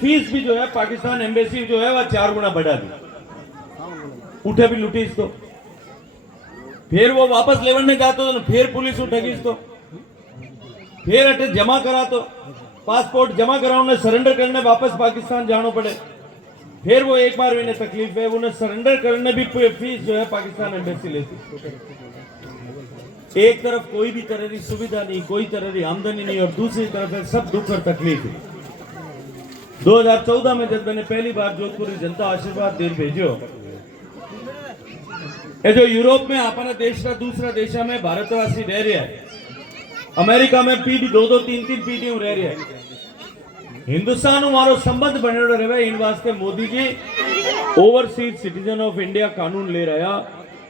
Fees भी जो है पाकिस्तान एम्बेसी जो है वह 4 गुना बढ़ा दी, उठे भी लुटी इसको। फिर वो वापस लेवड़ने जाते तो फिर पुलिस उठेगी इसको, फिर अटे जमा करा तो पासपोर्ट जमा करा उन्हें सरेंडर करने वापस पाकिस्तान जाना पड़े। फिर वो एक बार इन्हें तकलीफ है, उन्हें सरेंडर करने भी फीस जो है पाकिस्तान एम्बेसी लेती। एक तरफ कोई भी तरह की सुविधा नहीं, कोई तरह की आमदनी नहीं, और दूसरी तरफ है सब दुख और तकलीफ है। 2014 में जब मैंने पहली बार जोधपुरी जनता आशीर्वाद देर भेजो, ये जो यूरोप में अपना देश का दूसरा देशा में भारतवासी रह रहा है, अमेरिका में पीढ़ी 2-2 3-3 पीढ़ियों रह रहा है, हिंदुस्तान मारो संबंध बने रहे। इन वास्ते Modi ji overseas citizen of India कानून ले रहा,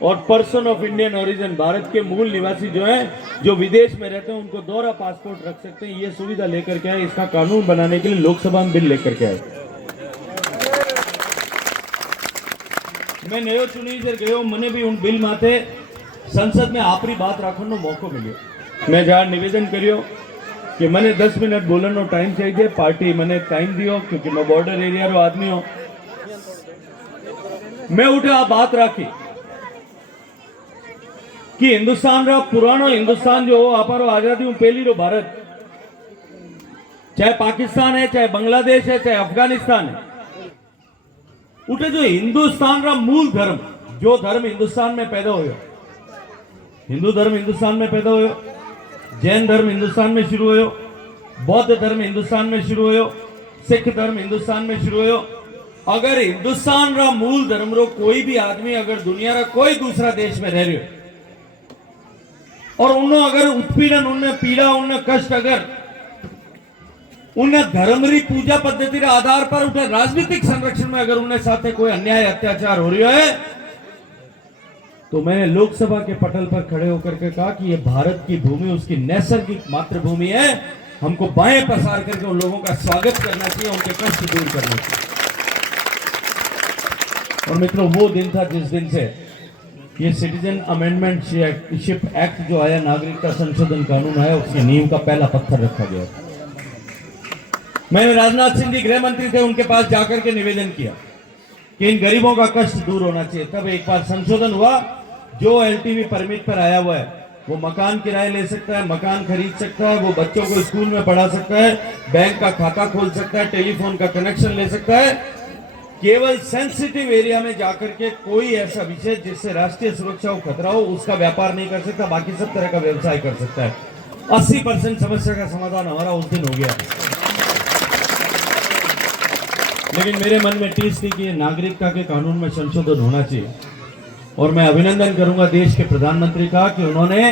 और person of Indian origin Bharat के मूल निवासी जो हैं, जो विदेश में रहते हैं, उनको दोहरा पासपोर्ट रख सकते हैं। ये सुविधा लेकर के आए, इसका कानून बनाने के लिए लोकसभा में बिल लेकर के आए। मैं नयो चुनी गयो, मैंने भी उन बिल माथे संसद में आपरी बात रखने मौको मिलो। मैं जहाँ निवेदन करियो कि मैंने 10 मिनट बोलने टाइम चाहिए, पार्टी मैंने टाइम दियो क्योंकि मैं बॉर्डर एरिया रो आदमी हूं। मैं उठे आ बात राखी कि हिंदुस्तान रा पुरानो हिंदुस्तान जो आपरो आजादी हूं पहली रो भारत, चाहे पाकिस्तान है, चाहे बांग्लादेश है, चाहे अफगानिस्तान है, उठे जो हिंदुस्तान रा मूल धर्म, जो धर्म हिंदुस्तान में पैदा हुआ, हिंदू धर्म हिंदुस्तान में पैदा हुआ, जैन धर्म हिंदुस्तान में शुरू हुयो, बौद्ध धर्म हिंदुस्तान में शुरू हुयो, सिख धर्म हिंदुस्तान में शुरू हुयो। अगर हिंदुस्तान रा मूल धर्म रो कोई भी आदमी अगर दुनिया रा कोई दूसरा देश में रह रहे और उन्हें अगर उत्पीड़न, उन्हें पीड़ा, उन्हें कष्ट, अगर उन्हें धर्म री पूजा पद्धति रे आधार पर उठे राजनीतिक संरक्षण में अगर उन्हें साथे कोई अन्याय अत्याचार हो रहा है, तो मैंने लोकसभा के पटल पर खड़े होकर के कहा कि यह भारत की भूमि उसकी नैसर्गिक मातृभूमि है, हमको बाएं पसार करके उन लोगों का स्वागत करना चाहिए, उनके कष्ट दूर करना चाहिए। और मित्रों, वो दिन था जिस दिन से ये सिटीजन अमेंडमेंटशिप एक्ट जो आया, नागरिकता संशोधन कानून आया, उसकी नींव का पहला पत्थर रखा गया। मैंने राजनाथ सिंह जी गृह मंत्री थे, उनके पास जाकर के निवेदन किया कि इन गरीबों का कष्ट दूर होना चाहिए। तब एक बार संशोधन हुआ, जो एलटीवी परमिट पर आया हुआ है वो मकान किराए ले सकता है, मकान खरीद सकता है, वो बच्चों को स्कूल में पढ़ा सकता है, बैंक का खाता खोल सकता है, टेलीफोन का कनेक्शन ले सकता है। केवल सेंसिटिव एरिया में जाकर के कोई ऐसा विषय जिससे राष्ट्रीय सुरक्षा को खतरा हो उसका व्यापार नहीं कर सकता, बाकी सब तरह का व्यवसाय कर सकता है। 80% समस्या का समाधान हमारा उस दिन हो गया। लेकिन मेरे मन में टीस थी कि नागरिकता के कानून में संशोधन होना चाहिए, और मैं अभिनंदन करूंगा देश के प्रधानमंत्री का कि उन्होंने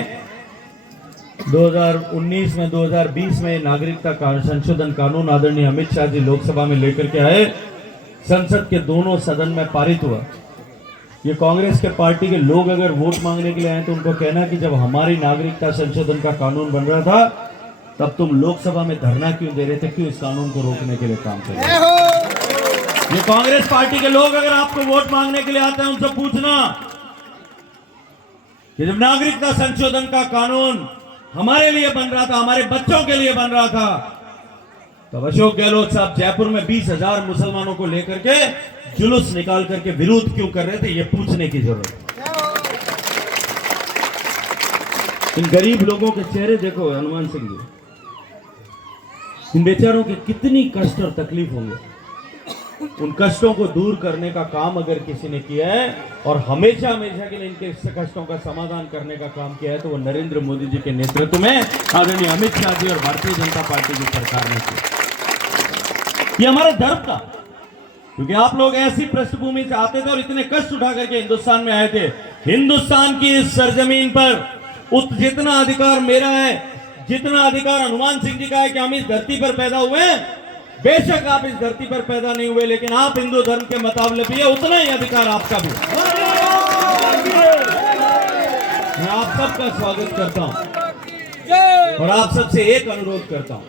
2019 में 2020 में नागरिकता संशोधन कानून आदरणीय अमित शाह जी लोकसभा में लेकर के आए, संसद के दोनों सदन में पारित हुआ। ये कांग्रेस के पार्टी के लोग अगर वोट मांगने के लिए आए तो उनको कहना कि जब हमारी नागरिकता संशोधन का कानून बन रहा था तब तुम लोकसभा में धरना क्यों दे रहे थे, क्यों इस कानून को रोकने के लिए काम कर रहे थे। ये कांग्रेस पार्टी के लोग अगर आपको वोट मांगने के लिए आते हैं उनसे पूछना कि जब नागरिकता संशोधन का कानून हमारे लिए बन रहा था, हमारे बच्चों के लिए बन रहा था, तब अशोक गहलोत साहब जयपुर में 20,000 मुसलमानों को लेकर के जुलूस निकाल करके विरोध क्यों कर रहे थे, ये पूछने की जरूरत है। इन गरीब लोगों के चेहरे देखो हनुमान सिंह जी, इन बेचारों के कितनी कष्ट और तकलीफ होंगे। उन कष्टों को दूर करने का काम अगर किसी ने किया है और हमेशा हमेशा के लिए इनके कष्टों का समाधान करने का काम किया है तो वो नरेंद्र मोदी जी के नेतृत्व में आदरणीय अमित शाह जी और भारतीय जनता पार्टी की सरकार ने किया। ये हमारा धर्म था, क्योंकि आप लोग ऐसी पृष्ठभूमि से आते थे और इतने कष्ट उठा करके हिंदुस्तान में आए थे। हिंदुस्तान की इस सरजमीन पर जितना अधिकार मेरा है, जितना अधिकार हनुमान सिंह जी का है कि हम इस धरती पर पैदा हुए हैं, बेशक आप इस धरती पर पैदा नहीं हुए लेकिन आप हिंदू धर्म के मुताबिक है, उतना ही अधिकार आपका भी। मैं आप सबका स्वागत करता हूं और आप सबसे एक अनुरोध करता हूं,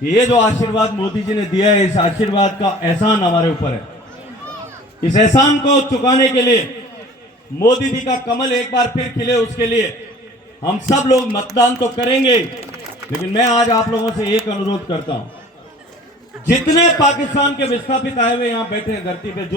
ये जो आशीर्वाद मोदी जी ने दिया है, इस आशीर्वाद का एहसान हमारे ऊपर है। इस एहसान को चुकाने के लिए मोदी जी का कमल एक बार फिर खिले, उसके लिए हम सब लोग मतदान तो करेंगे, लेकिन मैं आज आप लोगों से एक अनुरोध करता हूं जितने पाकिस्तान के विस्थापित आए हुए यहाँ बैठे हैं धरती पे, जो